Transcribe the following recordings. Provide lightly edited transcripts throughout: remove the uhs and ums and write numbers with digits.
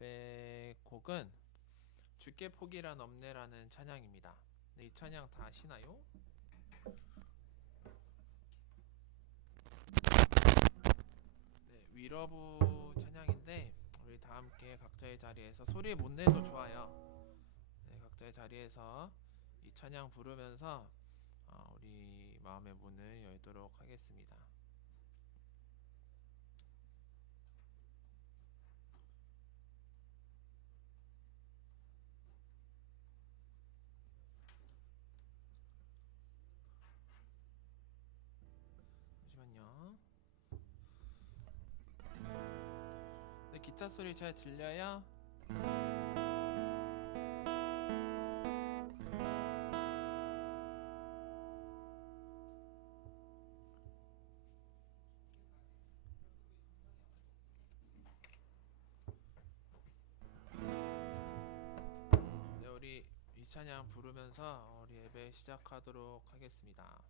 예배곡은 주께 포기란 없네라는 찬양입니다. 네, 이 찬양 다 아시나요? 네, 위러브 찬양인데 우리 다 함께 각자의 자리에서 소리 못 내도 좋아요. 네, 각자의 자리에서 이 찬양 부르면서 우리 마음의 문을 열도록 하겠습니다. 잠시만요. 네, 기타 소리 잘 들려요? 네, 우리 이 찬양 부르면서 우리 예배 시작하도록 하겠습니다.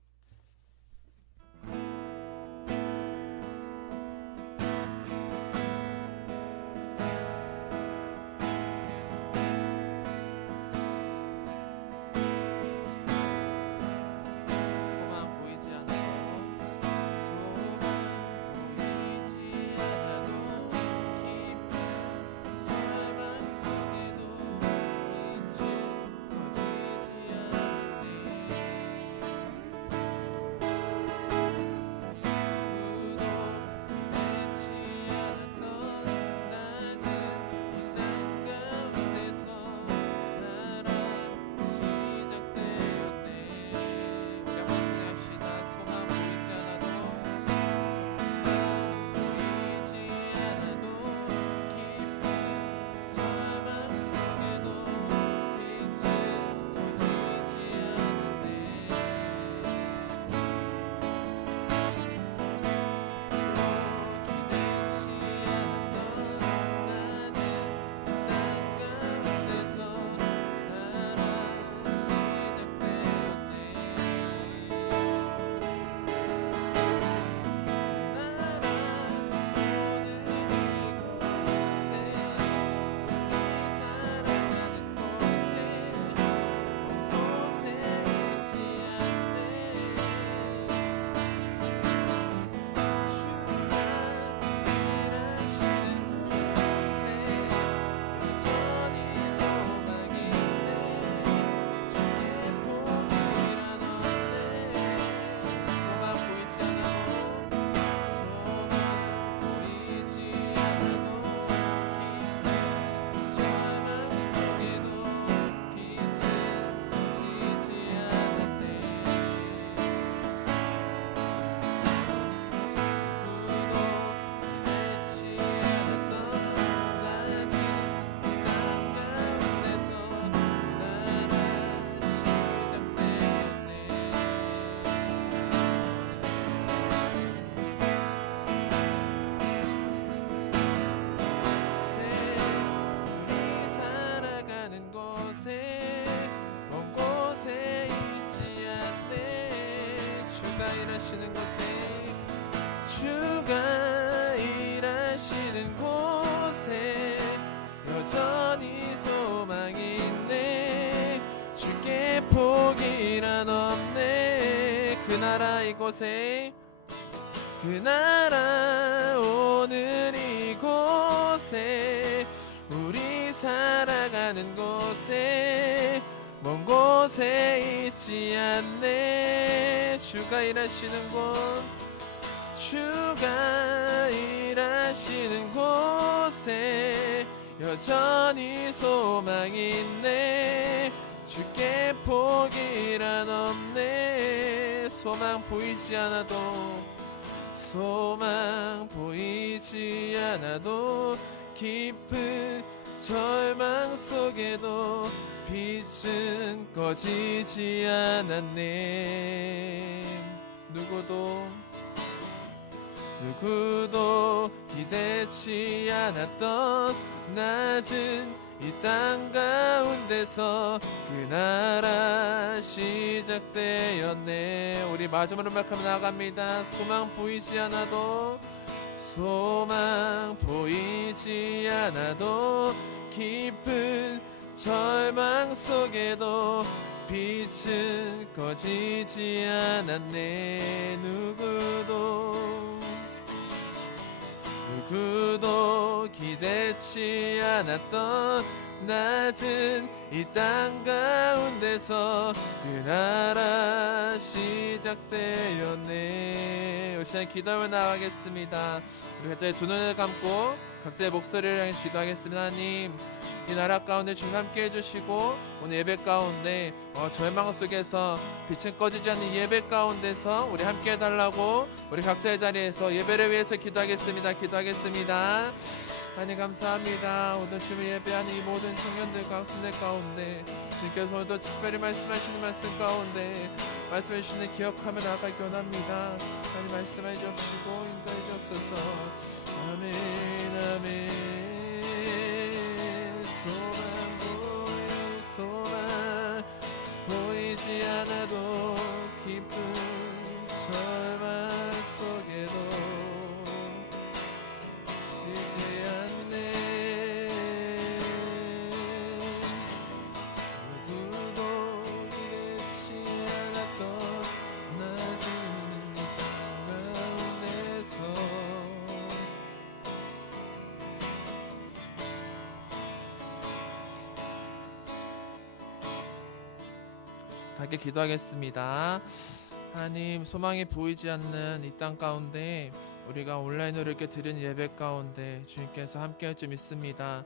주가 일하시는 곳에 여전히 소망이 있네. 주께 포기란 없네. 그 나라 이곳에 그 나라 오늘 이곳에 우리 살아가는 곳에 먼 곳에 있지 않네. 주가 일하시는 곳 주가 일하시는 곳에 여전히 소망이 있네. 주께 포기란 없네. 소망 보이지 않아도 깊은 절망 속에도 빛은 꺼지지 않았네. 누구도 기대치 않았던 낮은 이 땅 가운데서 그 나라 시작되었네. 우리 마지막으로 음악하며 나아갑니다. 소망 보이지 소망 보이지 않아도 깊은 절망 속에도 빛은 꺼지지 않았네. 누구도 기대치 않았던 낮은 이 땅 가운데서 그 나라 시작되었네. 우리 시간 기도하며 나가겠습니다. 우리 각자의 두 눈을 감고 각자의 목소리를 향해서 기도하겠습니다. 하나님, 이 나라 가운데 주님 함께 해주시고 오늘 예배 가운데 절망 속에서 빛은 꺼지지 않는 예배 가운데서 우리 함께 해달라고 우리 각자의 자리에서 예배를 위해서 기도하겠습니다. 하나님 감사합니다. 오늘 주님을 예배하는 이 모든 청년들과 학생들 가운데 주님께서 오늘도 특별히 말씀하시는 말씀 가운데 말씀해 주시는 기억하며 나아가기 원합니다. 하나님 말씀해 주옵시고 인도해 주옵소서. 아멘. 소망 보이지 않아도 깊은 절망 속에도 쉬지 않네. 누구도 기대치 않았던 낮은 가운데서 함께 기도하겠습니다. 하나님, 소망이 보이지 않는 이 땅 가운데 우리가 온라인으로 이렇게 드린 예배 가운데 주님께서 함께 할 줄 믿습니다.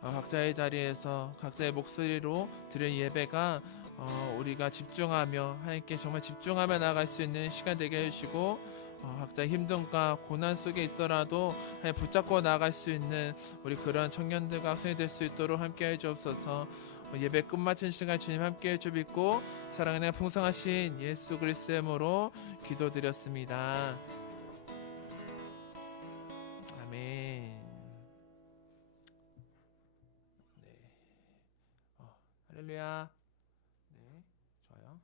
각자의 자리에서 각자의 목소리로 드린 예배가 우리가 집중하며 하나님께 정말 집중하며 나아갈 수 있는 시간 되게 해주시고 각자의 힘듦과 고난 속에 있더라도 붙잡고 나아갈 수 있는 우리 그런 청년들과 학생이 될 수 있도록 함께 해주옵소서. 예배 끝마친 시간 주님 함께 해주 믿고 사랑하는 풍성하신 예수 그리스도의 이름으로 기도드렸습니다. 아멘. 네. 할렐루야. 네, 좋아요.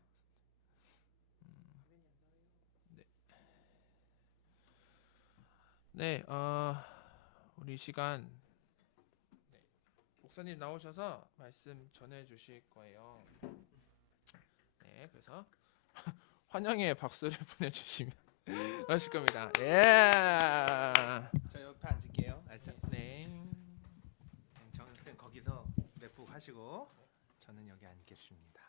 네. 우리 시간 목사님 나오셔서 말씀 전해 주실 거예요. 네, 그래서 환영의 박수를 보내주시면 하실 겁니다. 예. 저 옆에 앉을게요. 알죠? 네. 정학생 거기서 맥북 하시고 저는 여기 앉겠습니다.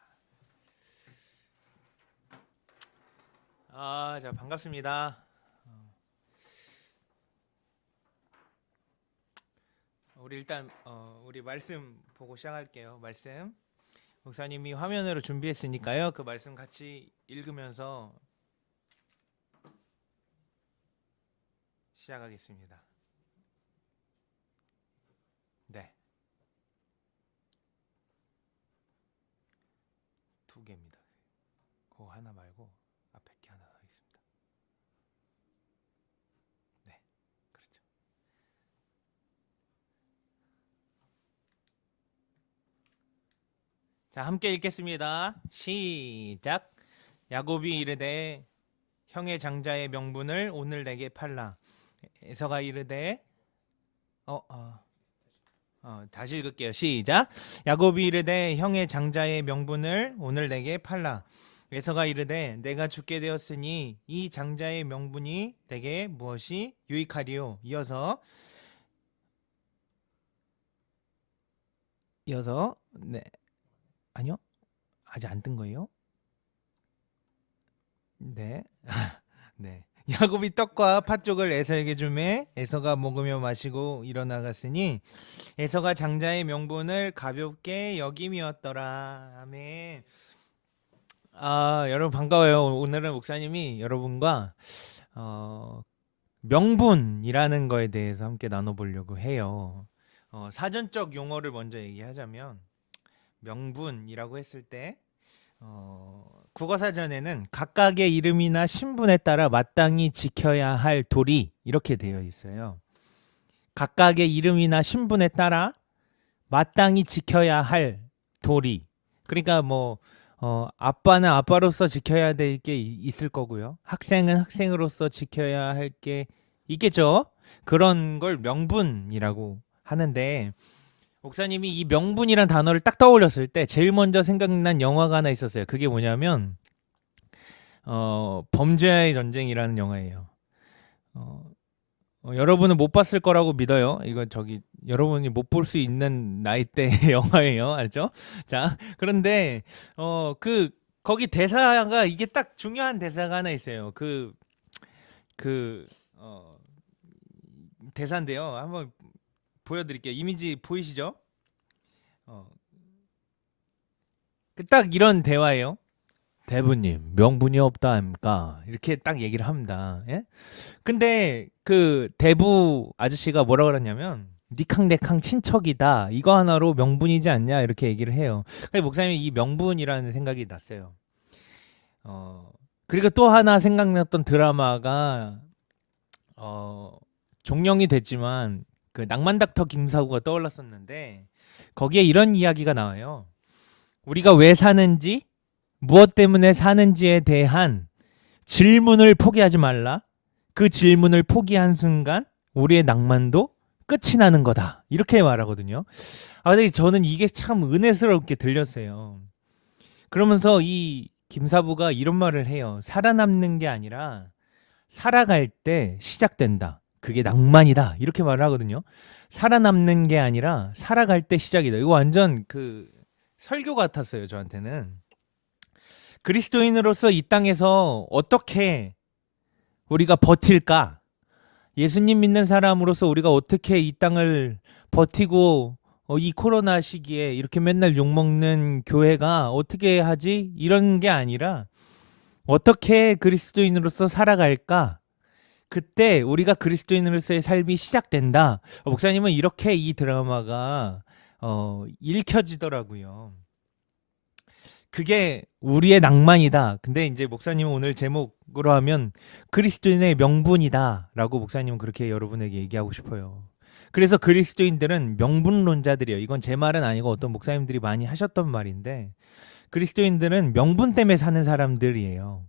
자 반갑습니다. 우리 일단 우리 말씀 보고 시작할게요. 말씀 목사님이 화면으로 준비했으니까요. 그 말씀 같이 읽으면서 시작하겠습니다. 네. 2개입니다. 그거 하나 말고 앞에 게 하나 더 있습니다. 네. 그렇죠. 자, 함께 읽겠습니다. 시작. 야곱이 이르되 형의 장자의 명분을 오늘 내게 팔라. 에서가 이르되 다시 읽을게요. 시작. 야곱이 이르되 형의 장자의 명분을 오늘 내게 팔라. 에서가 이르되 내가 죽게 되었으니 이 장자의 명분이 내게 무엇이 유익하리요. 이어서 네. 아니요. 아직 안 뜬 거예요? 네. 네. 야곱이 떡과 팥죽을 에서에게 주매 에서가 먹으며 마시고 일어나갔으니 에서가 장자의 명분을 가볍게 여김이었더라. 아멘. 여러분 반가워요. 오늘은 목사님이 여러분과 명분이라는 거에 대해서 함께 나눠보려고 해요. 사전적 용어를 먼저 얘기하자면 명분이라고 했을 때 국어사전에는 각각의 이름이나 신분에 따라 마땅히 지켜야 할 도리 이렇게 되어 있어요. 각각의 이름이나 신분에 따라 마땅히 지켜야 할 도리. 그러니까 아빠는 아빠로서 지켜야 될 게 있을 거고요. 학생은 학생으로서 지켜야 할 게 있겠죠. 그런 걸 명분이라고 하는데 목사님이 이 명분이란 단어를 딱 떠올렸을 때 제일 먼저 생각난 영화가 하나 있었어요. 그게 뭐냐면 범죄의 전쟁이라는 영화예요. 어, 여러분은 못 봤을 거라고 믿어요. 이거 저기 여러분이 못 볼 수 있는 나이대의 영화예요. 알죠? 자, 그런데 그 거기 대사가 이게 딱 중요한 대사가 하나 있어요. 그 대사인데요. 한번 보여드릴게요. 이미지 보이시죠? 딱 이런 대화예요. 대부님 명분이 없다 합니까? 이렇게 딱 얘기를 합니다. 예? 근데 그 대부 아저씨가 뭐라 그러냐면 니캉네캉 친척이다. 이거 하나로 명분이지 않냐 이렇게 얘기를 해요. 그래서 목사님이 이 명분이라는 생각이 났어요. 그리고 또 하나 생각났던 드라마가 종영이 됐지만 그 낭만 닥터 김사구가 떠올랐었는데 거기에 이런 이야기가 나와요. 우리가 왜 사는지 무엇 때문에 사는지에 대한 질문을 포기하지 말라. 그 질문을 포기한 순간 우리의 낭만도 끝이 나는 거다. 이렇게 말하거든요. 근데 저는 이게 참 은혜스럽게 들렸어요. 그러면서 이 김사부가 이런 말을 해요. 살아남는 게 아니라 살아갈 때 시작된다. 그게 낭만이다. 이렇게 말을 하거든요. 살아남는 게 아니라 살아갈 때 시작이다. 이거 완전 그 설교 같았어요, 저한테는. 그리스도인으로서 이 땅에서 어떻게 우리가 버틸까? 예수님 믿는 사람으로서 우리가 어떻게 이 땅을 버티고 이 코로나 시기에 이렇게 맨날 욕먹는 교회가 어떻게 하지? 이런 게 아니라 어떻게 그리스도인으로서 살아갈까? 그때 우리가 그리스도인으로서의 삶이 시작된다. 목사님은 이렇게 이 드라마가 읽혀지더라고요. 그게 우리의 낭만이다. 근데 이제 목사님은 오늘 제목으로 하면 그리스도인의 명분이다라고 목사님은 그렇게 여러분에게 얘기하고 싶어요. 그래서 그리스도인들은 명분론자들이에요. 이건 제 말은 아니고 어떤 목사님들이 많이 하셨던 말인데 그리스도인들은 명분 때문에 사는 사람들이에요.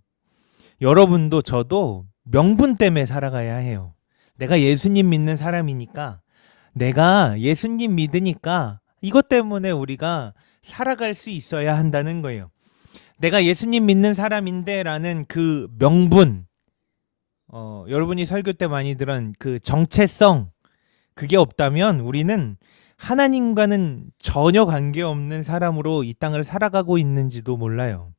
여러분도 저도 명분 때문에 살아가야 해요. 내가 예수님 믿는 사람이니까 내가 예수님 믿으니까 이것 때문에 우리가 살아갈 수 있어야 한다는 거예요. 내가 예수님 믿는 사람인데 라는 그 명분 여러분이 설교 때 많이 들은 그 정체성 그게 없다면 우리는 하나님과는 전혀 관계없는 사람으로 이 땅을 살아가고 있는지도 몰라요.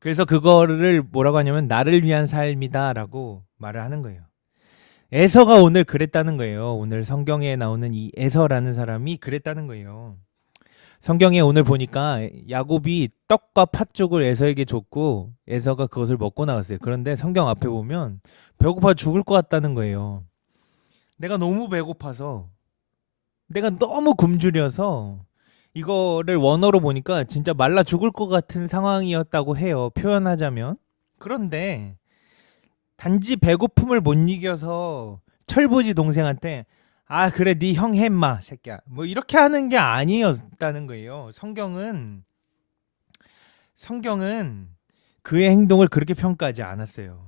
그래서 그거를 뭐라고 하냐면 나를 위한 삶이다라고 말을 하는 거예요. 에서가 오늘 그랬다는 거예요. 오늘 성경에 나오는 이 에서라는 사람이 그랬다는 거예요. 성경에 오늘 보니까 야곱이 떡과 팥죽을 에서에게 줬고 에서가 그것을 먹고 나갔어요. 그런데 성경 앞에 보면 배고파 죽을 것 같다는 거예요. 내가 너무 배고파서 내가 너무 굶주려서 이거를 원어로 보니까 진짜 말라 죽을 것 같은 상황이었다고 해요. 표현하자면. 그런데 단지 배고픔을 못 이겨서 철부지 동생한테 아 그래 네 형 햄마 새끼야 뭐 이렇게 하는 게 아니었다는 거예요. 성경은 그의 행동을 그렇게 평가하지 않았어요.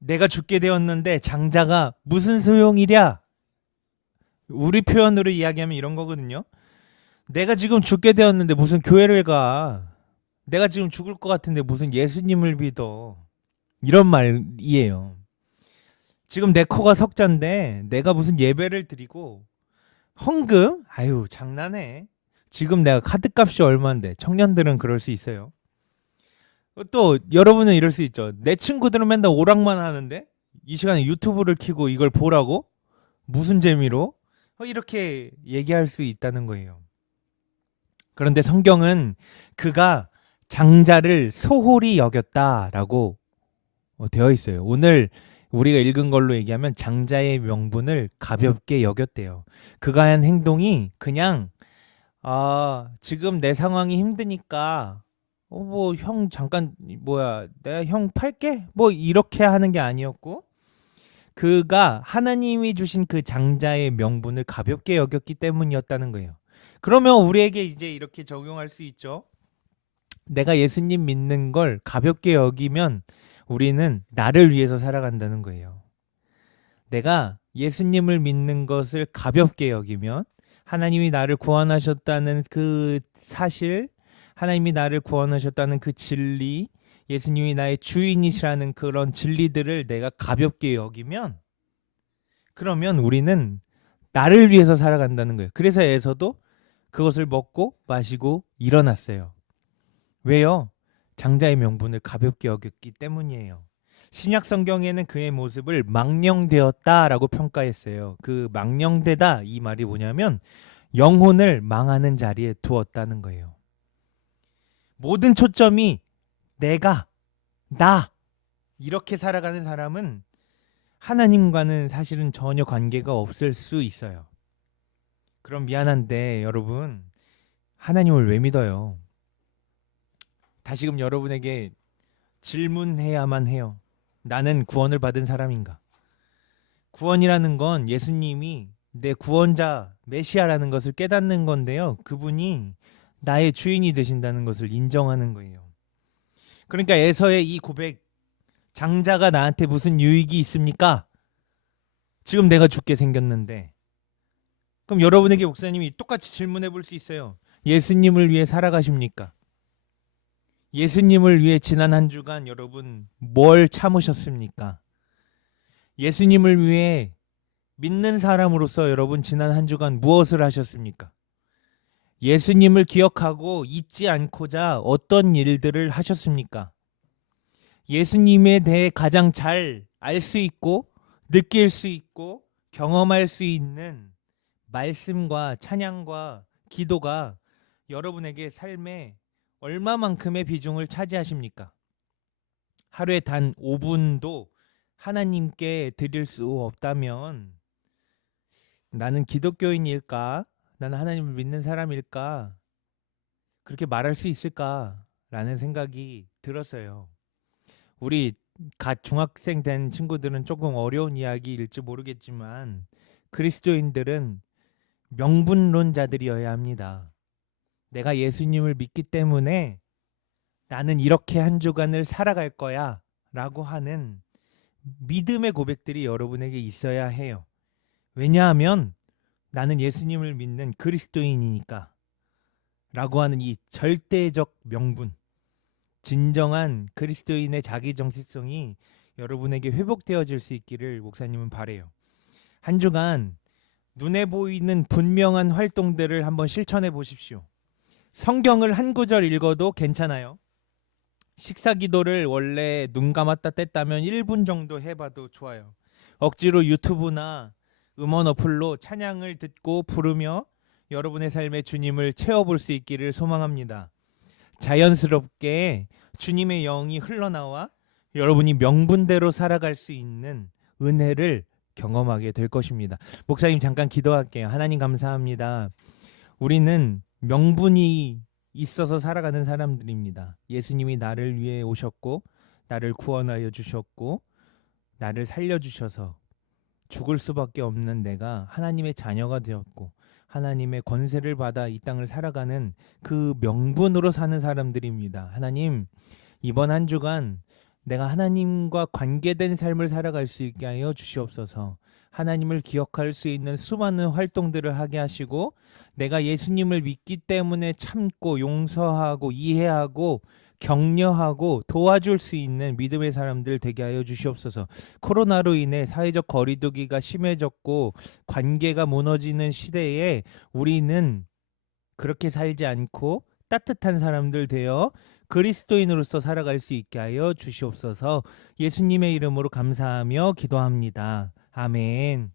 내가 죽게 되었는데 장자가 무슨 소용이랴. 우리 표현으로 이야기하면 이런 거거든요. 내가 지금 죽게 되었는데 무슨 교회를 가. 내가 지금 죽을 것 같은데 무슨 예수님을 믿어. 이런 말이에요. 지금 내 코가 석잔데 내가 무슨 예배를 드리고 헌금? 아유 장난해. 지금 내가 카드값이 얼마인데. 청년들은 그럴 수 있어요. 또 여러분은 이럴 수 있죠. 내 친구들은 맨날 오락만 하는데 이 시간에 유튜브를 켜고 이걸 보라고? 무슨 재미로? 이렇게 얘기할 수 있다는 거예요. 그런데 성경은 그가 장자를 소홀히 여겼다라고 되어 있어요. 오늘 우리가 읽은 걸로 얘기하면 장자의 명분을 가볍게 여겼대요. 그가 한 행동이 그냥 지금 내 상황이 힘드니까 뭐 형 잠깐 뭐야 내가 형 팔게 뭐 이렇게 하는 게 아니었고 그가 하나님이 주신 그 장자의 명분을 가볍게 여겼기 때문이었다는 거예요. 그러면 우리에게 이제 이렇게 적용할 수 있죠. 내가 예수님 믿는 걸 가볍게 여기면 우리는 나를 위해서 살아간다는 거예요. 내가 예수님을 믿는 것을 가볍게 여기면 하나님이 나를 구원하셨다는 그 사실, 하나님이 나를 구원하셨다는 그 진리, 예수님이 나의 주인이시라는 그런 진리들을 내가 가볍게 여기면 그러면 우리는 나를 위해서 살아간다는 거예요. 그래서 에서도 그것을 먹고 마시고 일어났어요. 왜요? 장자의 명분을 가볍게 여겼기 때문이에요. 신약 성경에는 그의 모습을 망령되었다라고 평가했어요. 그 망령되다 이 말이 뭐냐면 영혼을 망하는 자리에 두었다는 거예요. 모든 초점이 내가, 나 이렇게 살아가는 사람은 하나님과는 사실은 전혀 관계가 없을 수 있어요. 그럼 미안한데 여러분, 하나님을 왜 믿어요? 다시금 여러분에게 질문해야만 해요. 나는 구원을 받은 사람인가? 구원이라는 건 예수님이 내 구원자 메시아라는 것을 깨닫는 건데요. 그분이 나의 주인이 되신다는 것을 인정하는 거예요. 그러니까 에서의 이 고백, 장자가 나한테 무슨 유익이 있습니까? 지금 내가 죽게 생겼는데. 그럼 여러분에게 목사님이 똑같이 질문해 볼 수 있어요. 예수님을 위해 살아가십니까? 예수님을 위해 지난 한 주간 여러분 뭘 참으셨습니까? 예수님을 위해 믿는 사람으로서 여러분 지난 한 주간 무엇을 하셨습니까? 예수님을 기억하고 잊지 않고자 어떤 일들을 하셨습니까? 예수님에 대해 가장 잘 알 수 있고 느낄 수 있고 경험할 수 있는 말씀과 찬양과 기도가 여러분에게 삶에 얼마만큼의 비중을 차지하십니까? 하루에 단 5분도 하나님께 드릴 수 없다면 나는 기독교인일까? 나는 하나님을 믿는 사람일까? 그렇게 말할 수 있을까라는 생각이 들었어요. 우리 갓 중학생 된 친구들은 조금 어려운 이야기일지 모르겠지만 그리스도인들은 명분론자들이어야 합니다. 내가 예수님을 믿기 때문에 나는 이렇게 한 주간을 살아갈 거야 라고 하는 믿음의 고백들이 여러분에게 있어야 해요. 왜냐하면 나는 예수님을 믿는 그리스도인이니까 라고 하는 이 절대적 명분, 진정한 그리스도인의 자기 정체성이 여러분에게 회복되어질 수 있기를 목사님은 바라요. 한 주간 눈에 보이는 분명한 활동들을 한번 실천해 보십시오. 성경을 한 구절 읽어도 괜찮아요. 식사 기도를 원래 눈 감았다 뗐다면 1분 정도 해봐도 좋아요. 억지로 유튜브나 음원 어플로 찬양을 듣고 부르며 여러분의 삶에 주님을 채워볼 수 있기를 소망합니다. 자연스럽게 주님의 영이 흘러나와 여러분이 명분대로 살아갈 수 있는 은혜를 경험하게 될 것입니다. 목사님 잠깐 기도할게요. 하나님 감사합니다. 우리는 명분이 있어서 살아가는 사람들입니다. 예수님이 나를 위해 오셨고 나를 구원하여 주셨고 나를 살려주셔서 죽을 수밖에 없는 내가 하나님의 자녀가 되었고 하나님의 권세를 받아 이 땅을 살아가는 그 명분으로 사는 사람들입니다. 하나님, 이번 한 주간 내가 하나님과 관계된 삶을 살아갈 수 있게 하여 주시옵소서. 하나님을 기억할 수 있는 수많은 활동들을 하게 하시고 내가 예수님을 믿기 때문에 참고 용서하고 이해하고 격려하고 도와줄 수 있는 믿음의 사람들 되게 하여 주시옵소서. 코로나로 인해 사회적 거리두기가 심해졌고 관계가 무너지는 시대에 우리는 그렇게 살지 않고 따뜻한 사람들 되어 그리스도인으로서 살아갈 수 있게 하여 주시옵소서. 예수님의 이름으로 감사하며 기도합니다. 아멘.